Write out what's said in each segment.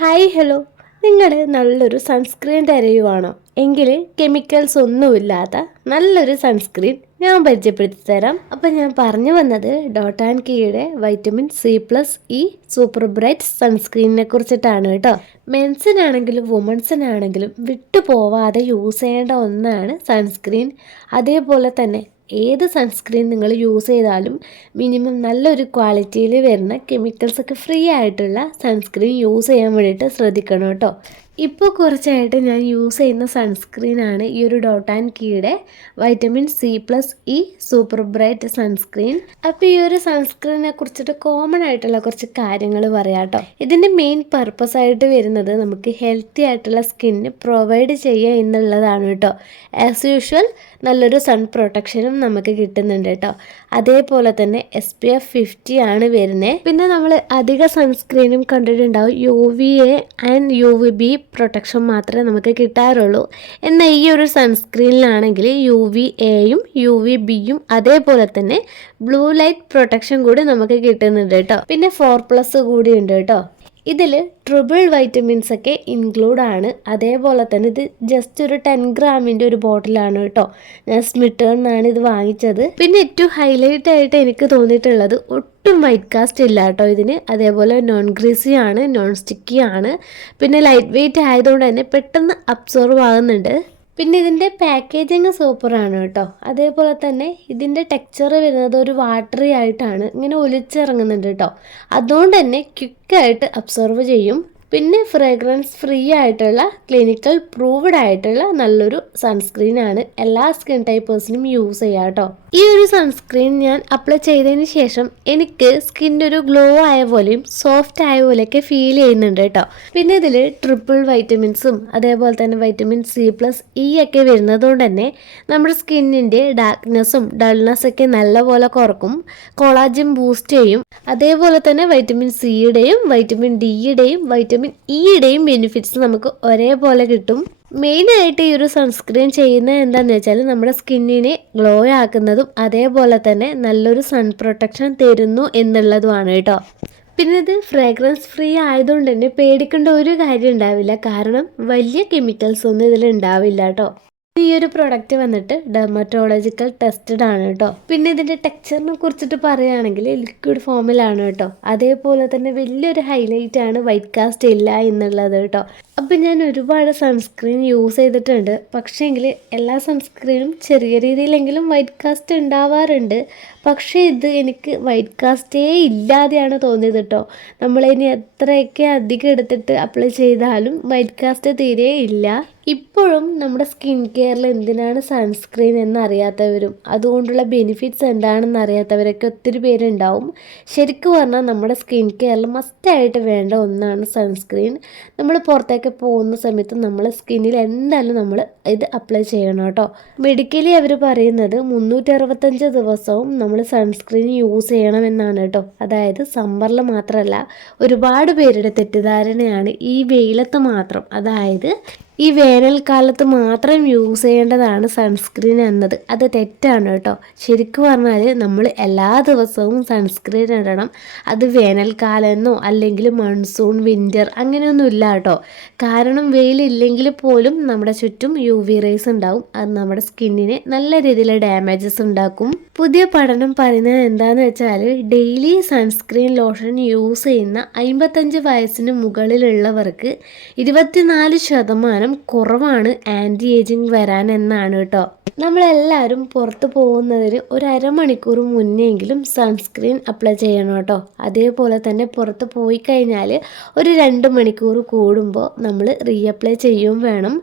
Hi hello. നിങ്ങൾ നല്ലൊരു sunscreen തരയുവാണോ? എങ്കിൽ കെമിക്കൽസ് ഒന്നുമില്ലാത്ത നല്ലൊരു സൺസ്ക്രീൻ ഞാൻ പരിചയപ്പെടുത്തി തരാം. അപ്പം ഞാൻ പറഞ്ഞു വന്നത് ഡോട്ട് ആൻഡ് കീയുടെ vitamin C plus E super bright സൺസ്ക്രീനിനെ കുറിച്ചിട്ടാണ് കേട്ടോ. മെൻസിനാണെങ്കിലും വുമൺസിനാണെങ്കിലും വിട്ടുപോവാതെ യൂസ് ചെയ്യേണ്ട ഒന്നാണ് സൺസ്ക്രീൻ. അതേപോലെ തന്നെ ഏത് സൺസ്ക്രീൻ നിങ്ങൾ യൂസ് ചെയ്താലും മിനിമം നല്ലൊരു ക്വാളിറ്റിയിൽ വരുന്ന കെമിക്കൽസൊക്കെ ഫ്രീ ആയിട്ടുള്ള സൺസ്ക്രീൻ യൂസ് ചെയ്യാൻ വേണ്ടിയിട്ട് ശ്രദ്ധിക്കണം കേട്ടോ. ഇപ്പോൾ കുറച്ചായിട്ട് ഞാൻ യൂസ് ചെയ്യുന്ന സൺസ്ക്രീനാണ് ഈ ഒരു ഡോട്ട് ആൻഡ് കീയുടെ vitamin C plus E super bright sunscreen അപ്പോൾ ഈ ഒരു സൺസ്ക്രീനെ കുറിച്ചിട്ട് കോമൺ ആയിട്ടുള്ള കുറച്ച് കാര്യങ്ങൾ പറയാം കേട്ടോ ഇതിന്റെ മെയിൻ പർപ്പസ് ആയിട്ട് വരുന്നത് നമുക്ക് ഹെൽത്തി ആയിട്ടുള്ള സ്കിന്ന് പ്രൊവൈഡ് ചെയ്യുക എന്നുള്ളതാണ് കേട്ടോ ആസ് യൂഷ്വൽ നല്ലൊരു സൺ പ്രൊട്ടക്ഷനും നമുക്ക് കിട്ടുന്നുണ്ട് കേട്ടോ അതേപോലെ തന്നെ എസ് പി എഫ് ഫിഫ്റ്റി ആണ് വരുന്നത് പിന്നെ നമ്മൾ അധിക സൺസ്ക്രീനും കണ്ടിട്ടുണ്ടാവും U V A and U V B protection മാത്രമേ നമുക്ക് കിട്ടാറുള്ളൂ. എന്നാൽ ഈ ഒരു സൺസ്ക്രീനിലാണെങ്കിൽ യു വി എയും യു വി ബിയും അതേപോലെ തന്നെ ബ്ലൂ ലൈറ്റ് പ്രൊട്ടക്ഷൻ കൂടി നമുക്ക് കിട്ടുന്നുണ്ട് കേട്ടോ. പിന്നെ ഫോർ പ്ലസ് കൂടി ഉണ്ട് കേട്ടോ. ഇതിൽ ട്രിപ്പിൾ വൈറ്റമിൻസ് ഒക്കെ ഇൻക്ലൂഡ് ആണ്. അതേപോലെ തന്നെ ഇത് ജസ്റ്റ് ഒരു ടെൻ ഗ്രാമിന്റെ ഒരു ബോട്ടിലാണ് കേട്ടോ. ഞാൻ സ്മിറ്റേണിന്നാണ് ഇത് വാങ്ങിച്ചത്. പിന്നെ ഏറ്റവും ഹൈലൈറ്റ് ആയിട്ട് എനിക്ക് തോന്നിയിട്ടുള്ളത് ഒട്ടും വൈറ്റ് കാസ്റ്റ് ഇല്ല കേട്ടോ ഇതിന്. അതേപോലെ നോൺ ഗ്രീസി ആണ് നോൺ സ്റ്റിക്കി ആണ്. പിന്നെ ലൈറ്റ് വെയിറ്റ് ആയതുകൊണ്ട് തന്നെ പെട്ടെന്ന് അബ്സോർവ് ആകുന്നുണ്ട്. പിന്നെ ഇതിന്റെ പാക്കേജിങ് സൂപ്പറാണ് കേട്ടോ. അതേപോലെ തന്നെ ഇതിന്റെ ടെക്സ്ചർ വരുന്നത് ഒരു വാട്ടറി ആയിട്ടാണ്. ഇങ്ങനെ ഒലിച്ചിറങ്ങുന്നുണ്ട് കേട്ടോ. അതുകൊണ്ട് തന്നെ ക്വിക്കായിട്ട് അബ്സോർവ് ചെയ്യും. പിന്നെ ഫ്രേഗ്രൻസ് ഫ്രീ ആയിട്ടുള്ള ക്ലിനിക്കൽ പ്രൂവ്ഡ് ആയിട്ടുള്ള നല്ലൊരു സൺസ്ക്രീനാണ് എല്ലാ സ്കിൻ ടൈപ്പേഴ്സിനും യൂസ് ചെയ്യാം കേട്ടോ. ഈ ഒരു സൺസ്ക്രീൻ ഞാൻ അപ്ലൈ ചെയ്തതിന് ശേഷം എനിക്ക് സ്കിന്റെ ഒരു ഗ്ലോ ആയ പോലെയും സോഫ്റ്റ് ആയ പോലെയൊക്കെ ഫീൽ ചെയ്യുന്നുണ്ട് കേട്ടോ. പിന്നെ ഇതിൽ ട്രിപ്പിൾ വൈറ്റമിൻസും അതേപോലെ തന്നെ വൈറ്റമിൻ സി പ്ലസ് ഇ ഒക്കെ വരുന്നതുകൊണ്ട് തന്നെ നമ്മുടെ സ്കിന്നിന്റെ ഡാർക്ക്നെസ്സും ഡൾനെസ്സൊക്കെ നല്ലപോലെ കുറക്കും കൊളാജിൻ ബൂസ്റ്റ് ചെയ്യും. അതേപോലെ തന്നെ വൈറ്റമിൻ സിയുടെയും വൈറ്റമിൻ ഡിയുടെയും വൈറ്റമിൻ ഇയുടെയും ബെനിഫിറ്റ്സ് നമുക്ക് ഒരേപോലെ കിട്ടും. മെയിനായിട്ട് ഈ ഒരു സൺസ്ക്രീൻ ചെയ്യുന്നത് എന്താണെന്ന് വെച്ചാൽ നമ്മുടെ സ്കിന്നിനെ ഗ്ലോ ആക്കുന്നതും അതേപോലെ തന്നെ നല്ലൊരു സൺ പ്രൊട്ടക്ഷൻ തരുന്നു എന്നുള്ളതുമാണ് കേട്ടോ. പിന്നെ ഇത് ഫ്രാഗ്രൻസ് ഫ്രീ ആയതുകൊണ്ട് തന്നെ പേടിക്കേണ്ട ഒരു കാര്യം ഉണ്ടാവില്ല. കാരണം വലിയ കെമിക്കൽസ് ഒന്നും ഇതിൽ ഉണ്ടാവില്ല കേട്ടോ. ഈ ഒരു പ്രൊഡക്റ്റ് വന്നിട്ട് ഡെർമറ്റോളജിക്കൽ ടെസ്റ്റഡ് ആണ് കേട്ടോ. പിന്നെ ഇതിന്റെ ടെക്സ്ചറിനെ കുറിച്ചിട്ട് പറയുകയാണെങ്കിൽ ലിക്വിഡ് ഫോമിലാണ് കേട്ടോ. അതേപോലെ തന്നെ വലിയൊരു ഹൈലൈറ്റ് ആണ് വൈറ്റ് കാസ്റ്റ് ഇല്ല എന്നുള്ളത് കേട്ടോ. അപ്പം ഞാൻ ഒരുപാട് സൺസ്ക്രീൻ യൂസ് ചെയ്തിട്ടുണ്ട്. പക്ഷേങ്കിൽ എല്ലാ സൺസ്ക്രീനും ചെറിയ രീതിയിലെങ്കിലും വൈറ്റ് കാസ്റ്റ് ഉണ്ടാവാറുണ്ട്. പക്ഷേ ഇത് എനിക്ക് വൈറ്റ് കാസ്റ്റേ ഇല്ലാതെയാണ് തോന്നിയത് കേട്ടോ. നമ്മളിനി എത്രയൊക്കെ അധികം എടുത്തിട്ട് അപ്ലൈ ചെയ്താലും വൈറ്റ് കാസ്റ്റ് തീരെ ഇല്ല. ഇപ്പോഴും നമ്മുടെ സ്കിൻ കെയറിൽ എന്തിനാണ് സൺസ്ക്രീൻ എന്നറിയാത്തവരും അതുകൊണ്ടുള്ള ബെനിഫിറ്റ്സ് എന്താണെന്ന് അറിയാത്തവരൊക്കെ ഒത്തിരി പേരുണ്ടാവും. ശരിക്കും പറഞ്ഞാൽ നമ്മുടെ സ്കിൻ കെയറിൽ മസ്റ്റായിട്ട് വേണ്ട ഒന്നാണ് സൺസ്ക്രീൻ. നമ്മൾ പുറത്തേക്ക് പോകുന്ന സമയത്ത് നമ്മൾ സ്കിന്നിൽ എന്തായാലും നമ്മൾ ഇത് അപ്ലൈ ചെയ്യണം കേട്ടോ. മെഡിക്കലി അവർ പറയുന്നത് മുന്നൂറ്റി അറുപത്തഞ്ച് ദിവസവും നമ്മൾ സൺസ്ക്രീൻ യൂസ് ചെയ്യണമെന്നാണ് കേട്ടോ. അതായത് സമ്മറിൽ മാത്രമല്ല ഒരുപാട് പേരുടെ തെറ്റിദ്ധാരണയാണ് ഈ വെയിലത്ത് മാത്രം. അതായത് ഈ വേനൽക്കാലത്ത് മാത്രം യൂസ് ചെയ്യേണ്ടതാണ് സൺസ്ക്രീൻ എന്നത്. അത് തെറ്റാണ് കേട്ടോ. ശരിക്കും പറഞ്ഞാൽ നമ്മൾ എല്ലാ ദിവസവും സൺസ്ക്രീൻ ഇടണം. അത് വേനൽക്കാലമെന്നോ അല്ലെങ്കിൽ മൺസൂൺ വിന്റർ അങ്ങനെയൊന്നും ഇല്ല കേട്ടോ. കാരണം വെയിലില്ലെങ്കിൽ പോലും നമ്മുടെ ചുറ്റും യു വി റേസ് ഉണ്ടാവും. അത് നമ്മുടെ സ്കിന്നിന് നല്ല രീതിയിൽ ഡാമേജസ് ഉണ്ടാക്കും. പുതിയ പഠനം പറയുന്നത് എന്താണെന്ന് വെച്ചാൽ ഡെയിലി സൺസ്ക്രീൻ ലോഷൻ യൂസ് ചെയ്യുന്ന അമ്പത്തഞ്ച് വയസ്സിന് മുകളിലുള്ളവർക്ക് ഇരുപത്തിനാല് ശതമാനം കുറവാണ് ആന്റി ഏജിങ് വരാൻ എന്നാണ് കേട്ടോ. നമ്മളെല്ലാവരും പുറത്ത് പോകുന്നതിന് ഒരു അരമണിക്കൂർ മുന്നെങ്കിലും സൺസ്ക്രീൻ അപ്ലൈ ചെയ്യണം കേട്ടോ. അതേപോലെ തന്നെ പുറത്ത് പോയി കഴിഞ്ഞാൽ ഒരു രണ്ട് മണിക്കൂർ കൂടുമ്പോൾ നമ്മൾ റീഅപ്ലൈ ചെയ്യും വേണം.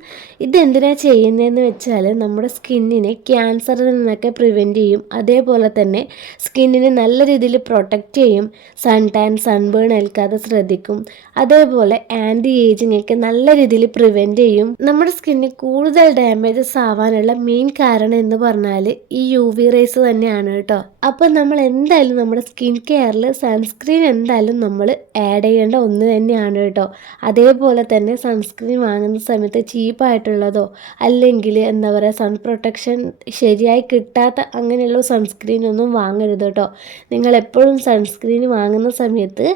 ഇതെന്തിനാണ് ചെയ്യുന്നതെന്ന് വെച്ചാൽ നമ്മുടെ സ്കിന്നിനെ ക്യാൻസറിൽ നിന്നൊക്കെ പ്രിവെന്റ് ചെയ്യും. അതേപോലെ തന്നെ സ്കിന്നിനെ നല്ല രീതിയിൽ പ്രൊട്ടക്റ്റ് ചെയ്യും. സൺ ടാൻ സൺബേൺ ഏൽക്കാതെ ശ്രദ്ധിക്കും. അതേപോലെ ആന്റി ഏജിങ് ഒക്കെ നല്ല രീതിയിൽ പ്രിവെന്റ് ചെയ്യും. ചെയ്യും. നമ്മുടെ സ്കിന്നിന് കൂടുതൽ ഡാമേജസ് ആവാനുള്ള മെയിൻ കാരണം എന്ന് പറഞ്ഞാൽ ഈ യു വി റേസ് തന്നെയാണ് കേട്ടോ. അപ്പോൾ നമ്മൾ എന്തായാലും നമ്മുടെ സ്കിൻ കെയറിൽ സൺസ്ക്രീൻ എന്തായാലും നമ്മൾ ആഡ് ചെയ്യേണ്ട ഒന്ന് തന്നെയാണ് കേട്ടോ. അതേപോലെ തന്നെ സൺസ്ക്രീൻ വാങ്ങുന്ന സമയത്ത് ചീപ്പായിട്ടുള്ളതോ അല്ലെങ്കിൽ എന്താ പറയുക സൺ പ്രൊട്ടക്ഷൻ ശരിയായി കിട്ടാത്ത അങ്ങനെയുള്ള സൺസ്ക്രീൻ ഒന്നും വാങ്ങരുത് കേട്ടോ. നിങ്ങൾ എപ്പോഴും സൺസ്ക്രീൻ വാങ്ങുന്ന സമയത്ത്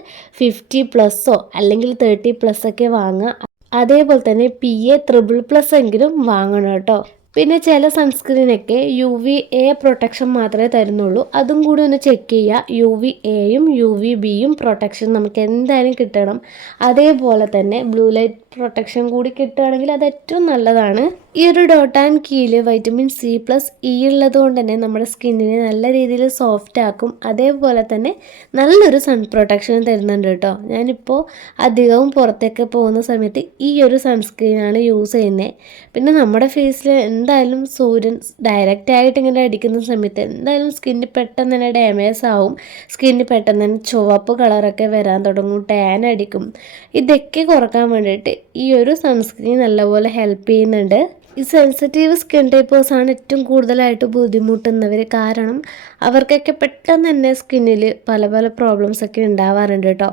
ഫിഫ്റ്റി പ്ലസ്സോ അല്ലെങ്കിൽ തേർട്ടി പ്ലസ് ഒക്കെ വാങ്ങുക. അതേപോലെ തന്നെ പി എ ത്രിബിൾ പ്ലസ് എങ്കിലും വാങ്ങണം കേട്ടോ. പിന്നെ ചില സൺസ്ക്രീനൊക്കെ യു വി എ പ്രൊട്ടക്ഷൻ മാത്രമേ തരുന്നുള്ളൂ. അതും കൂടി ഒന്ന് ചെക്ക് ചെയ്യുക. യു വി എയും യു വി ബിയും പ്രൊട്ടക്ഷൻ നമുക്ക് എന്തായാലും കിട്ടണം. അതേപോലെ തന്നെ ബ്ലൂ ലൈറ്റ് പ്രൊട്ടക്ഷൻ കൂടി കിട്ടുകയാണെങ്കിൽ അത് ഏറ്റവും നല്ലതാണ്. ഈ ഒരു ഡോട്ട് ആൻഡ് കീൽ വൈറ്റമിൻ സി പ്ലസ് ഇ ഉള്ളത് കൊണ്ട് തന്നെ നമ്മുടെ സ്കിന്നിനെ നല്ല രീതിയിൽ സോഫ്റ്റ് ആക്കും. അതേപോലെ തന്നെ നല്ലൊരു സൺ പ്രൊട്ടക്ഷൻ തരുന്നുണ്ട് കേട്ടോ. ഞാനിപ്പോൾ അധികവും പുറത്തേക്ക് പോകുന്ന സമയത്ത് ഈ ഒരു സൺസ്ക്രീനാണ് യൂസ് ചെയ്യുന്നത് പിന്നെ നമ്മുടെ ഫേസിൽ എന്തായാലും സൂര്യൻ ഡയറക്റ്റ് ആയിട്ട് ഇങ്ങനെ അടിക്കുന്ന സമയത്ത് എന്തായാലും സ്കിന്നിന് പെട്ടെന്ന് തന്നെ ഡാമേജ് ആവും. സ്കിന്നിന് പെട്ടെന്ന് തന്നെ ചുവപ്പ് കളറൊക്കെ വരാൻ തുടങ്ങും ടാൻ അടിക്കും. ഇതൊക്കെ കുറയ്ക്കാൻ വേണ്ടിയിട്ട് ഈ ഒരു സൺസ്ക്രീൻ നല്ലപോലെ ഹെൽപ്പ് ചെയ്യുന്നുണ്ട്. ഈ സെൻസിറ്റീവ് സ്കിൻ ടൈപ്പേഴ്സാണ് ഏറ്റവും കൂടുതലായിട്ട് ബുദ്ധിമുട്ടുന്നവർ കാരണം അവർക്കൊക്കെ പെട്ടെന്ന് തന്നെ സ്കിന്നിൽ പല പല പ്രോബ്ലംസ് ഒക്കെ ഉണ്ടാവാറുണ്ട് കേട്ടോ.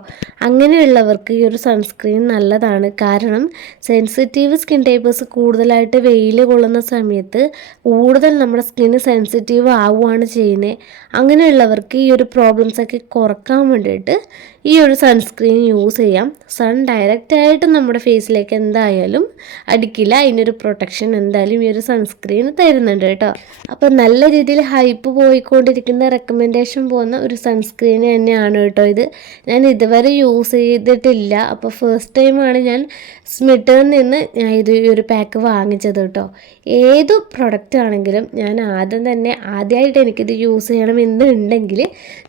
അങ്ങനെയുള്ളവർക്ക് ഈ ഒരു സൺസ്ക്രീൻ നല്ലതാണ്. കാരണം സെൻസിറ്റീവ് സ്കിൻ ടൈപ്പേഴ്സ് കൂടുതലായിട്ട് വെയിൽ കൊള്ളുന്ന സമയത്ത് കൂടുതൽ നമ്മുടെ സ്കിന്ന് സെൻസിറ്റീവ് ആവുകയാണ് ചെയ്യുന്നത് അങ്ങനെയുള്ളവർക്ക് ഈ ഒരു പ്രോബ്ലംസ് ഒക്കെ കുറയ്ക്കാൻ വേണ്ടിയിട്ട് ഈ ഒരു സൺസ്ക്രീൻ യൂസ് ചെയ്യാം. സൺ ഡയറക്റ്റായിട്ട് നമ്മുടെ ഫേസിലേക്ക് എന്തായാലും അടിക്കില്ല. അതിനൊരു പ്രൊട്ടക്ഷൻ എന്തായാലും ഈ ഒരു സൺസ്ക്രീൻ തരുന്നുണ്ട് കേട്ടോ. അപ്പോൾ നല്ല രീതിയിൽ ഹൈപ്പ് പോയിക്കൊണ്ടിരിക്കുന്ന റെക്കമെൻഡേഷൻ പോകുന്ന ഒരു സൺസ്ക്രീൻ തന്നെയാണ് കേട്ടോ ഇത്. ഞാൻ ഇതുവരെ യൂസ് ചെയ്തിട്ടില്ല. അപ്പോൾ ഫസ്റ്റ് ടൈമാണ് ഞാൻ സ്മിറ്ററിൽ നിന്ന് ഞാൻ ഇത് ഈ ഒരു പാക്ക് വാങ്ങിച്ചത് കേട്ടോ. ഏത് പ്രൊഡക്റ്റ് ആണെങ്കിലും ഞാൻ ആദ്യം തന്നെ ആദ്യമായിട്ട് എനിക്കിത് യൂസ് ചെയ്യണം എന്നുണ്ടെങ്കിൽ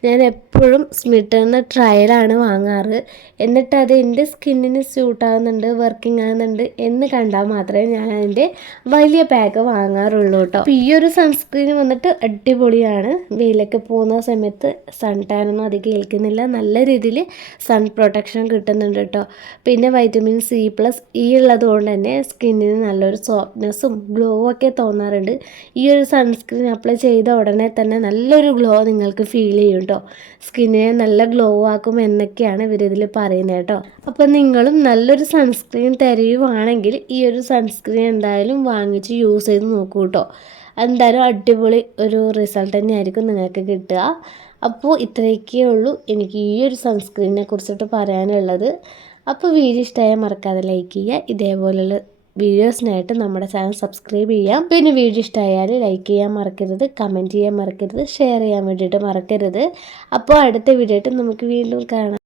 ഞാൻ എപ്പോഴും സ്മിറ്ററിന്ന് ട്രയലാണ് വാങ്ങാറ്. എന്നിട്ട് അത് എന്റെ സ്കിന്നിന് സ്യൂട്ട് ആകുന്നുണ്ട് വർക്കിംഗ് ആകുന്നുണ്ട് എന്ന് കണ്ടാൽ മാത്രമേ ഞാൻ അതിന്റെ വലിയ പാക്ക് വാങ്ങാറുള്ളൂ കേട്ടോ ഈ ഒരു സൺസ്ക്രീൻ വന്നിട്ട് അടിപൊളിയാണ്. വെയിലൊക്കെ പോകുന്ന സമയത്ത് സൺ ടാനൊന്നും അധികം ഏൽക്കുന്നില്ല. നല്ല രീതിയിൽ സൺ പ്രൊട്ടക്ഷൻ കിട്ടുന്നുണ്ട് കേട്ടോ പിന്നെ വൈറ്റമിൻ സി പ്ലസ് ഇ ഉള്ളത് കൊണ്ട് തന്നെ സ്കിന്നിന് നല്ലൊരു സോഫ്റ്റ്നെസ്സും ഗ്ലോ ഒക്കെ തോന്നാറുണ്ട്. ഈ ഒരു സൺസ്ക്രീൻ അപ്ലൈ ചെയ്ത ഉടനെ തന്നെ നല്ലൊരു ഗ്ലോ നിങ്ങൾക്ക് ഫീൽ ചെയ്യും കേട്ടോ സ്കിന്നിനെ നല്ല ഗ്ലോ ആക്കും എന്നൊക്കെയാണ് ഇവരിതിൽ പറയുന്നത് കേട്ടോ അപ്പോൾ നിങ്ങളും നല്ലൊരു സൺസ്ക്രീൻ തരുവാണെങ്കിൽ ഈ ഒരു സൺസ്ക്രീൻ എന്തായാലും വാങ്ങിച്ച് യൂസ് ചെയ്ത് നോക്കൂ കേട്ടോ എന്തായാലും അടിപൊളി ഒരു റിസൾട്ട് തന്നെയായിരിക്കും നിങ്ങൾക്ക് കിട്ടുക. അപ്പോൾ ഇത്രയൊക്കെ ഉള്ളൂ. എനിക്ക് ഈ ഒരു സൺസ്ക്രീനിനെ കുറിച്ചിട്ട് പറയാനുള്ളത്. അപ്പോൾ വീഡിയോ ഇഷ്ടമായാൽ മറക്കാതെ ലൈക്ക് ചെയ്യുക. ഇതേപോലെയുള്ള വീഡിയോസിനായിട്ട് നമ്മുടെ ചാനൽ സബ്സ്ക്രൈബ് ചെയ്യാം. പിന്നെ വീഡിയോ ഇഷ്ടമായാൽ ലൈക്ക് ചെയ്യാൻ മറക്കരുത് കമന്റ് ചെയ്യാൻ മറക്കരുത് ഷെയർ ചെയ്യാൻ വേണ്ടിയിട്ട് മറക്കരുത്. അപ്പോൾ അടുത്ത വീഡിയോ ആയിട്ട് നമുക്ക് വീണ്ടും കാണാം.